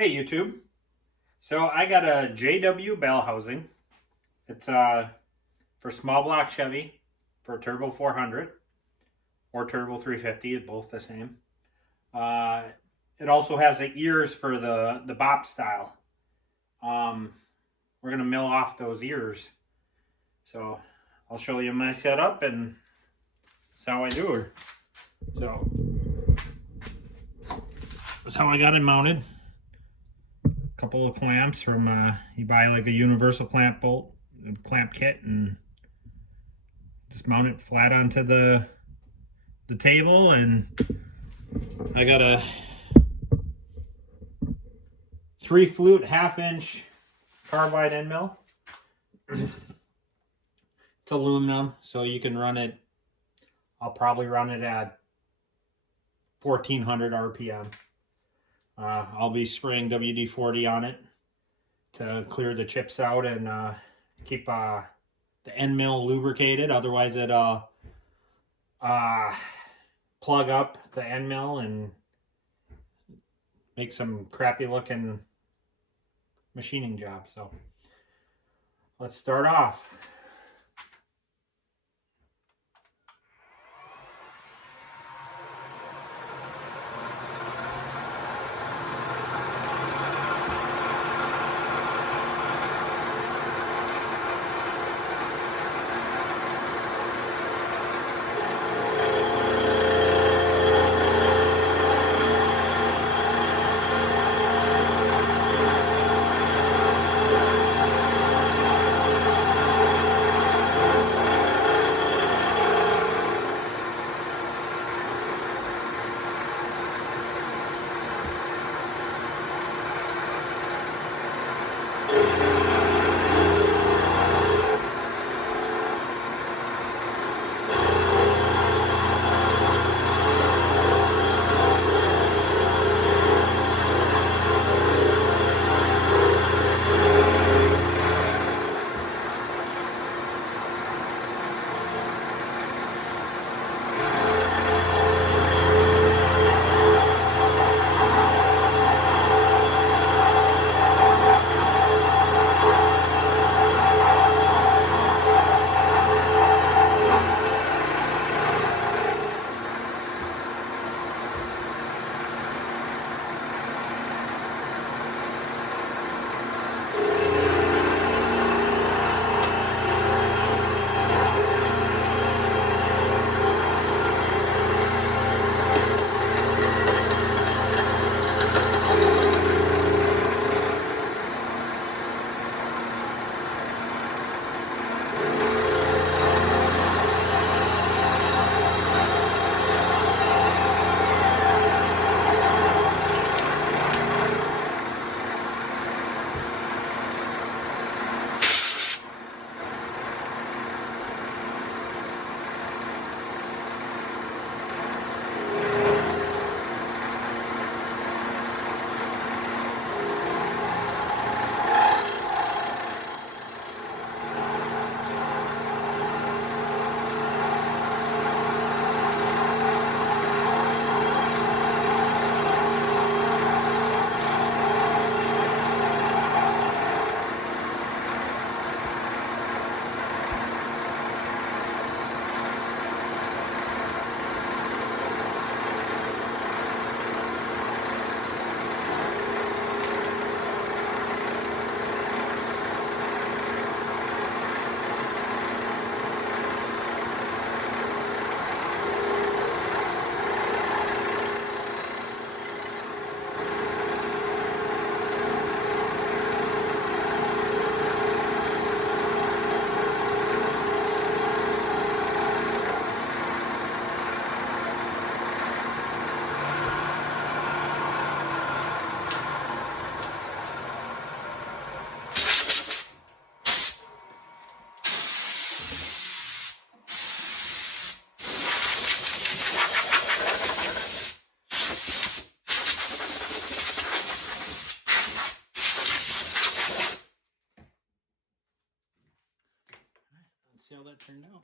Hey YouTube. So I got a JW bell housing. It's for small block Chevy for turbo 400 or turbo 350, both the same. Uh, it also has the ears for the bop style. Um, we're gonna mill off those ears. So I'll show you my setup and that's how I do it. So that's how I got it mounted. Couple of clamps from you buy like a universal clamp bolt clamp kit and just mount it flat onto the table. And I got a 3-flute 1/2-inch carbide end mill. It's aluminum, so you can run it. I'll probably run it at 1400 RPM. I'll be spraying WD-40 on it to clear the chips out and keep the end mill lubricated. Otherwise, it'll plug up the end mill and make some crappy looking machining job. So let's start off. See how that turned out.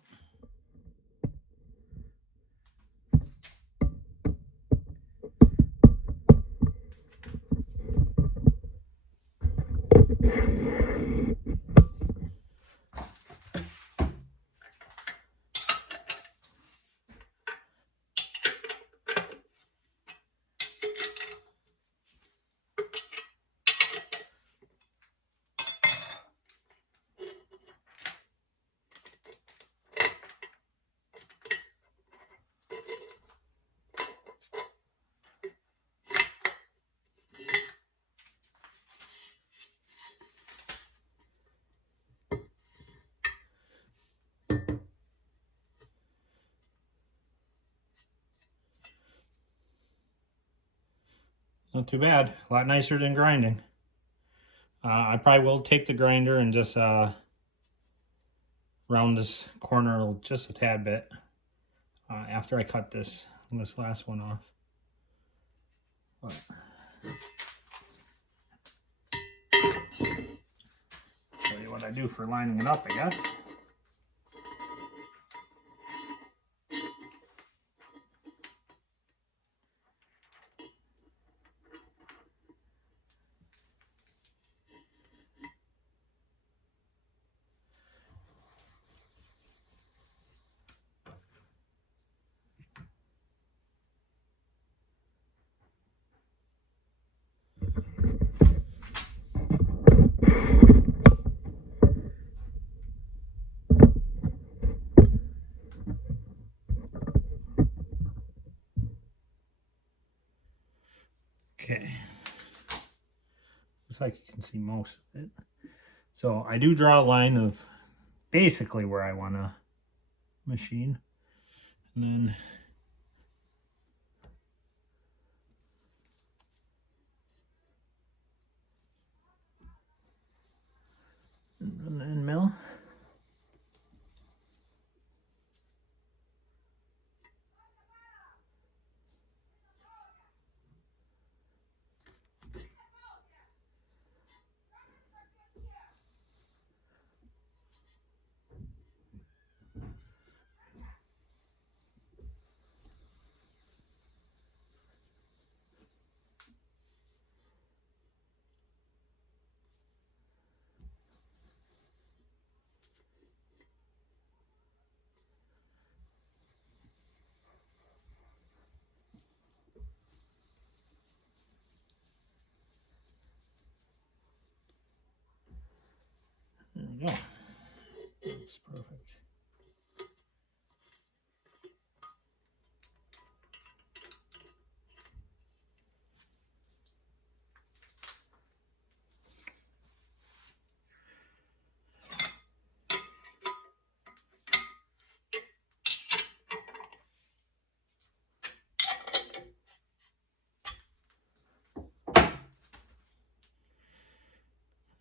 Not too bad. A lot nicer than grinding. I probably will take the grinder and just round this corner just a tad bit after I cut this last one off. But show you what I do for lining it up, I guess. Okay, looks like you can see most of it. So I do draw a line of basically where I want to machine, and then run the end mill. There we go. That's perfect.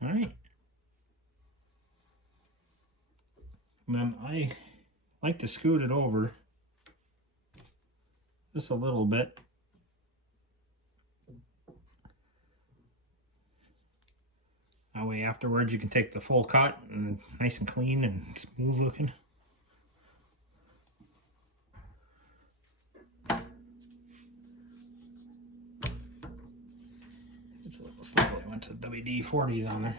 All right. And then I like to scoot it over just a little bit. That way afterwards you can take the full cut and nice and clean and smooth looking. It's a little slow. I went to WD-40s on there.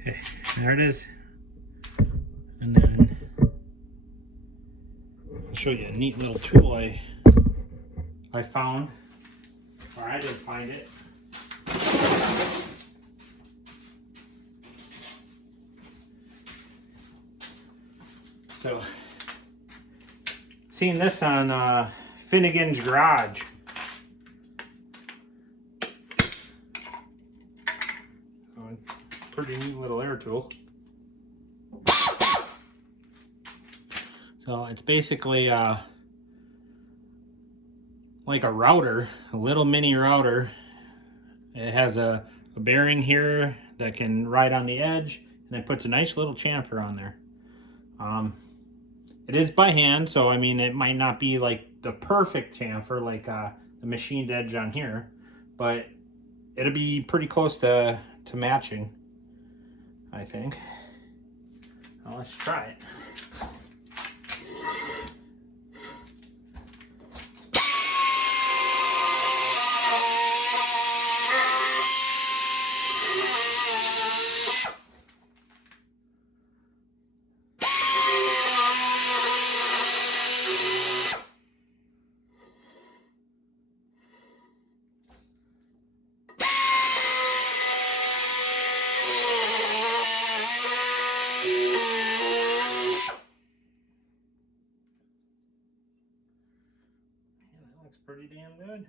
Okay, there it is. And then I'll show you a neat little tool I found, or I didn't find it. So, seen this on Finnegan's Garage. Pretty neat little air tool. So it's basically like a router, a little mini router. It has a bearing here that can ride on the edge, and it puts a nice little chamfer on there. It is by hand, so I mean it might not be like the perfect chamfer like the machined edge on here, but it'll be pretty close to matching, I think. Now let's try it. Pretty damn good.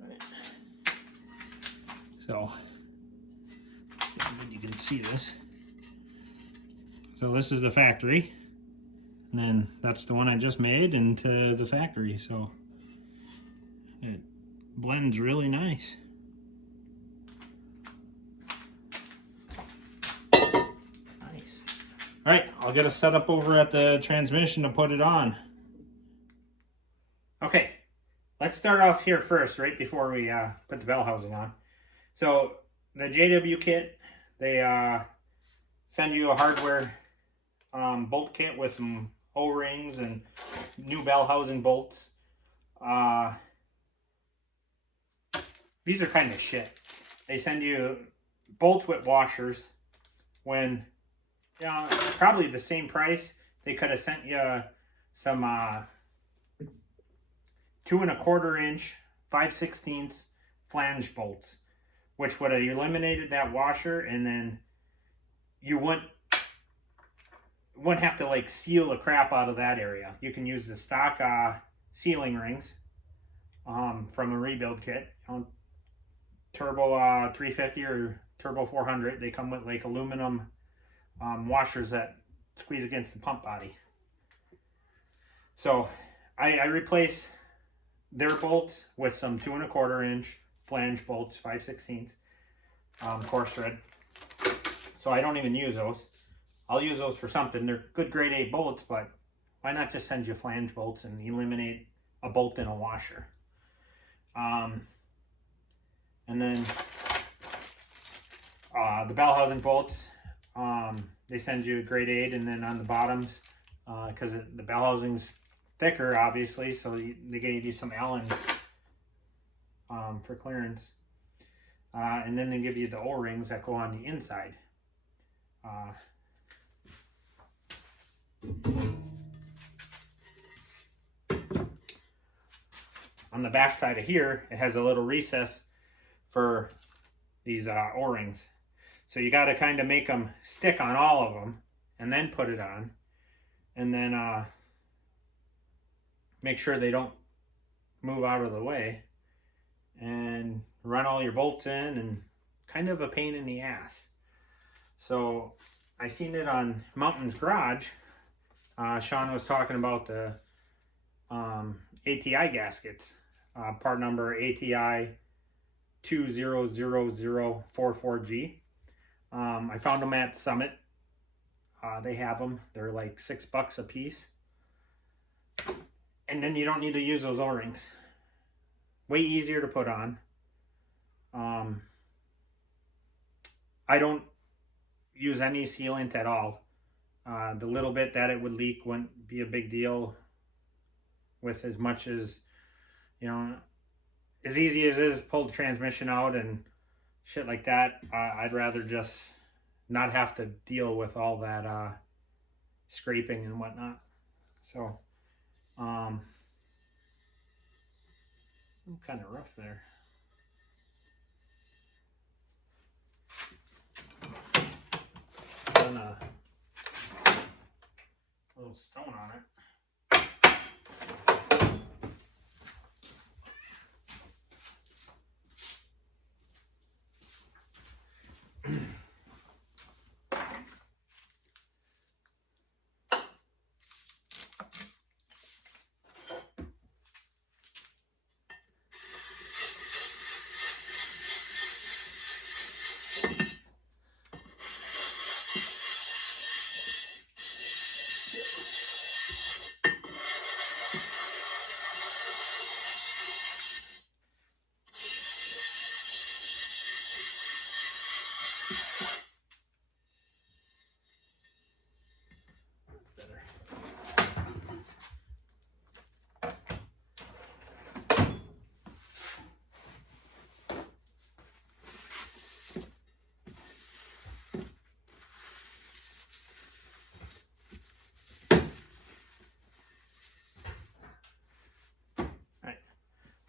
Right. So you can see this. So this is the factory, and then that's the one I just made into the factory. So it blends really nice. All right, I'll get us set up over at the transmission to put it on. Okay, let's start off here first, right before we put the bell housing on. So the JW kit, they send you a hardware bolt kit with some O-rings and new bell housing bolts. These are kind of shit. They send you bolts with washers when, probably the same price. They could have sent you some 2 1/4 inch 5/16 flange bolts, which would have eliminated that washer, and then you wouldn't have to like seal the crap out of that area. You can use the stock sealing rings from a rebuild kit. Turbo 350 or Turbo 400. They come with like aluminum washers that squeeze against the pump body. So I replace their bolts with some 2 1/4 inch flange bolts, 5/16 coarse thread. So I don't even use those. I'll use those for something. They're good grade A bolts, but why not just send you flange bolts and eliminate a bolt in a washer? And then the bell housing bolts, they send you grade 8, and then on the bottoms, because the bell housing's thicker, obviously, so they gave you some Allen for clearance. And then they give you the O-rings that go on the inside. On the back side of here, it has a little recess for these O-rings. So you got to kind of make them stick on all of them and then put it on. And then make sure they don't move out of the way. And run all your bolts in, and kind of a pain in the ass. So I seen it on Mountain's Garage. Sean was talking about the ATI gaskets. Part number ATI 200044G. I found them at Summit. They have them. They're like $6 a piece. And then you don't need to use those O-rings. Way easier to put on. I don't use any sealant at all. The little bit that it would leak wouldn't be a big deal with as much as, you know, as easy as it is, pull the transmission out and shit like that. I'd rather just not have to deal with all that scraping and whatnot. So I'm kind of rough there. Done a little stone on it.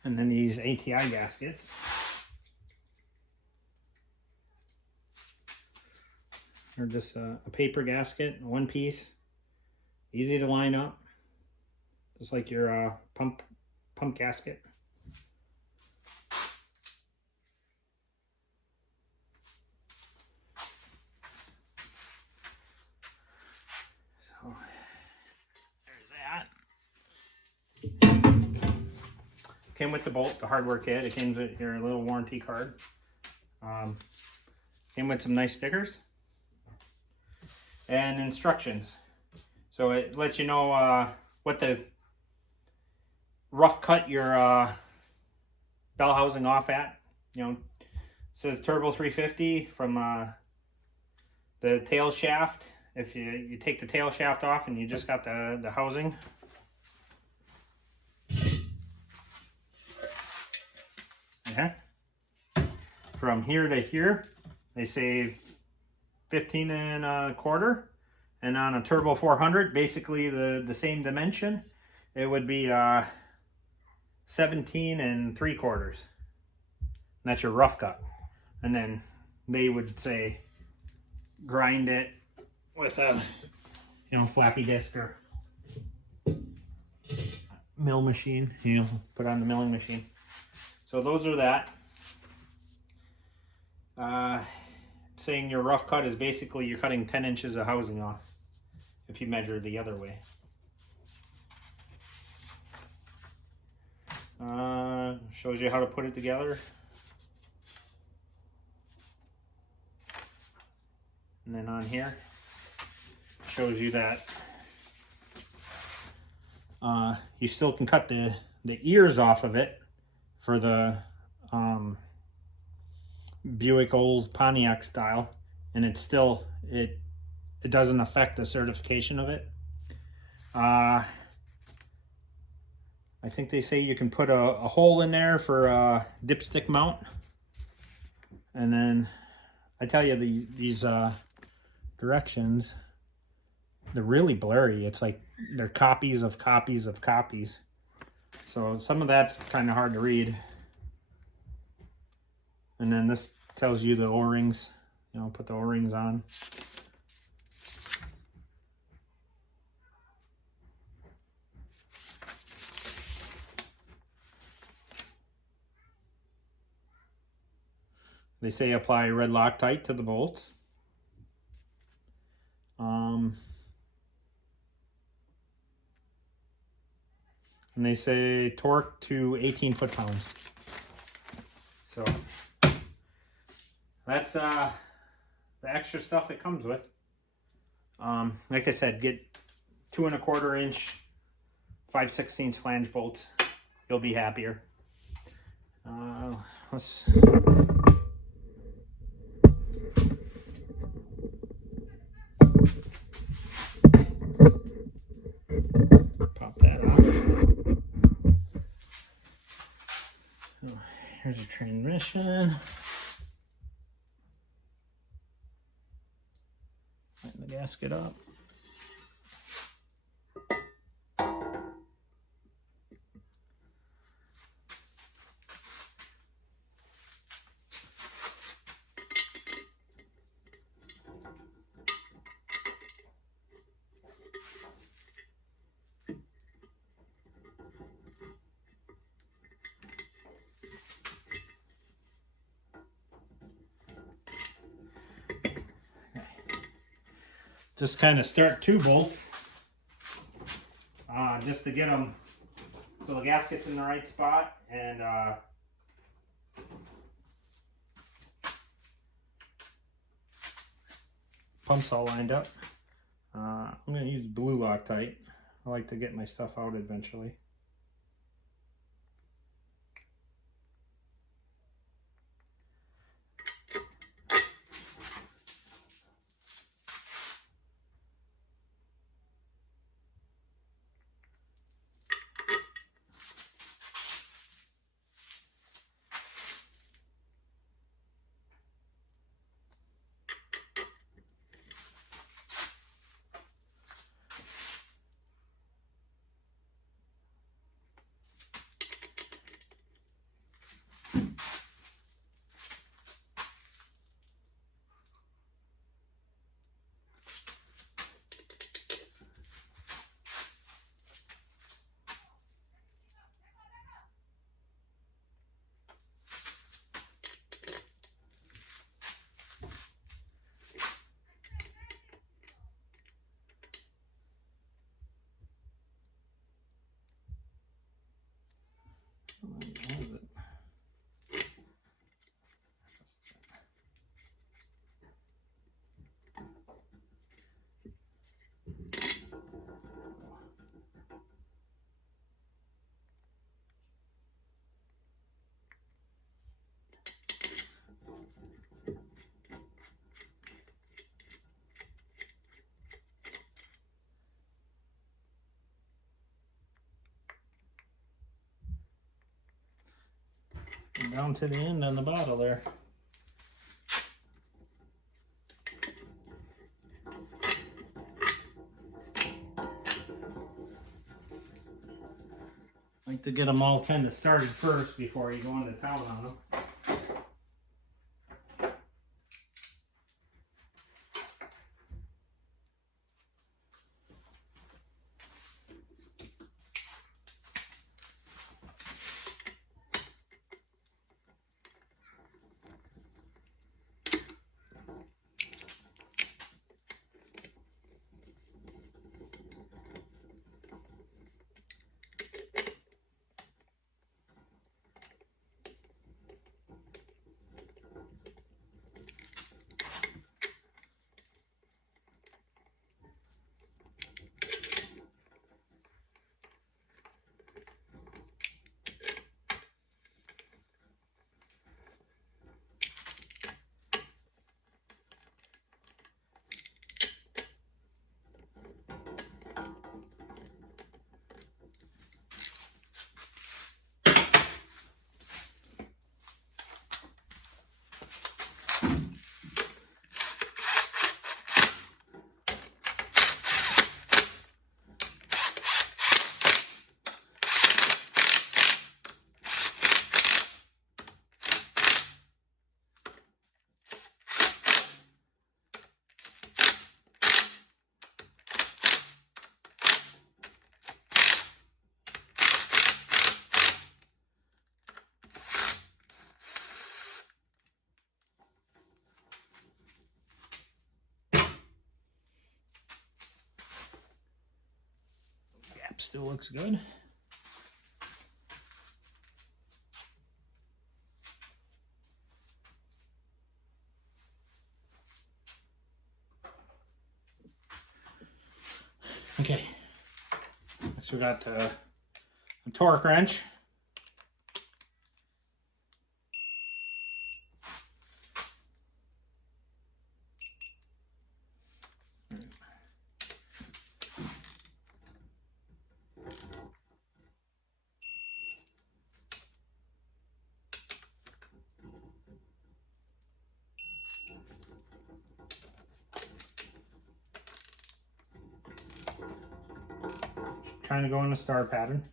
And then these ATI gaskets. They're just a paper gasket, one piece, easy to line up, just like your pump gasket. So there's that. Came with the bolt, the hardware kit. It came with your little warranty card. Came with some nice stickers and instructions. So it lets you know what the rough cut your bell housing off at. You know, it says turbo 350 from the tail shaft. If you take the tail shaft off and you just got the housing. From here to here, they say 15 1/4, and on a turbo 400, basically the same dimension, it would be 17 3/4. And that's your rough cut. And then they would say grind it with a floppy disk or mill machine. Put on the milling machine. So those are that. Saying your rough cut is basically you're cutting 10 inches of housing off if you measure the other way. Shows you how to put it together. And then on here shows you that you still can cut the ears off of it for the Buick Olds Pontiac style, and it's still it doesn't affect the certification of it. I think they say you can put a hole in there for a dipstick mount, and then I tell you these directions, they're really blurry. It's like they're copies of copies of copies, so some of that's kind of hard to read. And then this tells you the O-rings, put the O-rings on. They say apply red Loctite to the bolts. And they say torque to 18 foot-pounds. So that's the extra stuff it comes with. Like I said, get 2 1/4 inch 5/16 flange bolts. You'll be happier. Let's pop that off. position. Tighten the gasket up. Just kind of start 2 bolts just to get them so the gasket's in the right spot, and pumps all lined up. I'm going to use blue Loctite. I like to get my stuff out eventually. And down to the end on the bottle there. Like to get them all kind of started first before you go into town on them. Still looks good. Okay, next we got a torque wrench. kind of go in a star pattern.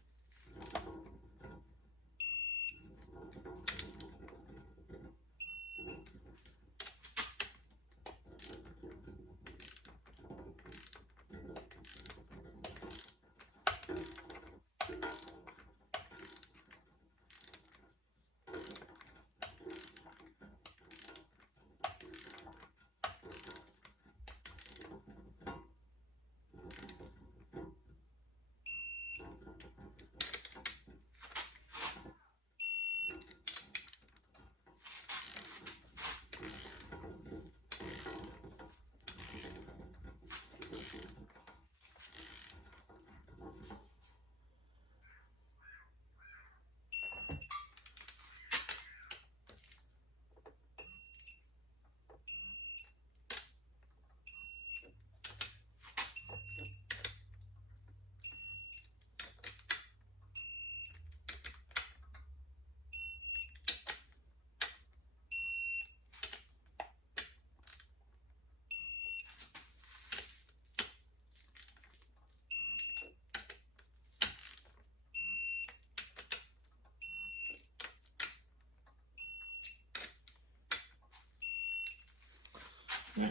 Yeah.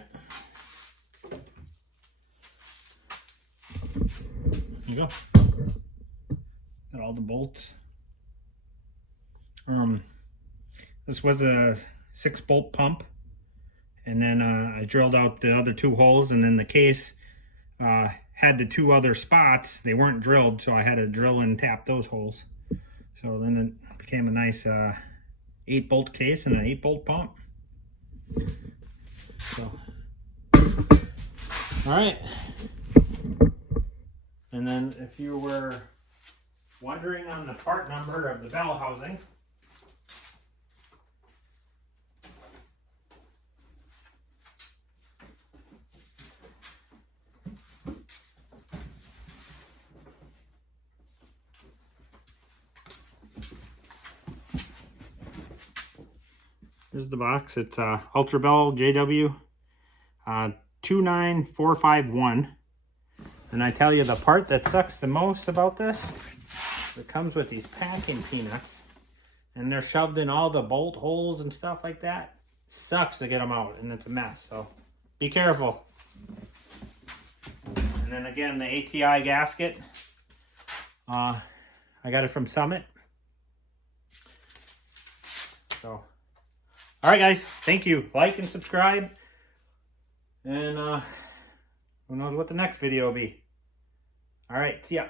There you go. Got all the bolts. This was a 6-bolt pump, and then I drilled out the other 2 holes, and then the case had the 2 other spots. They weren't drilled, so I had to drill and tap those holes. So then it became a nice 8-bolt case and an 8-bolt pump. So, all right. And then if you were wondering on the part number of the bell housing, this is the box. It's Ultra Bell JW 29451. And I tell you, the part that sucks the most about this, it comes with these packing peanuts, and they're shoved in all the bolt holes and stuff like that. Sucks to get them out, and it's a mess, so be careful. And then again, the ATI gasket, I got it from Summit. So, all right, guys, thank you. Like and subscribe, and who knows what the next video will be. All right, see ya.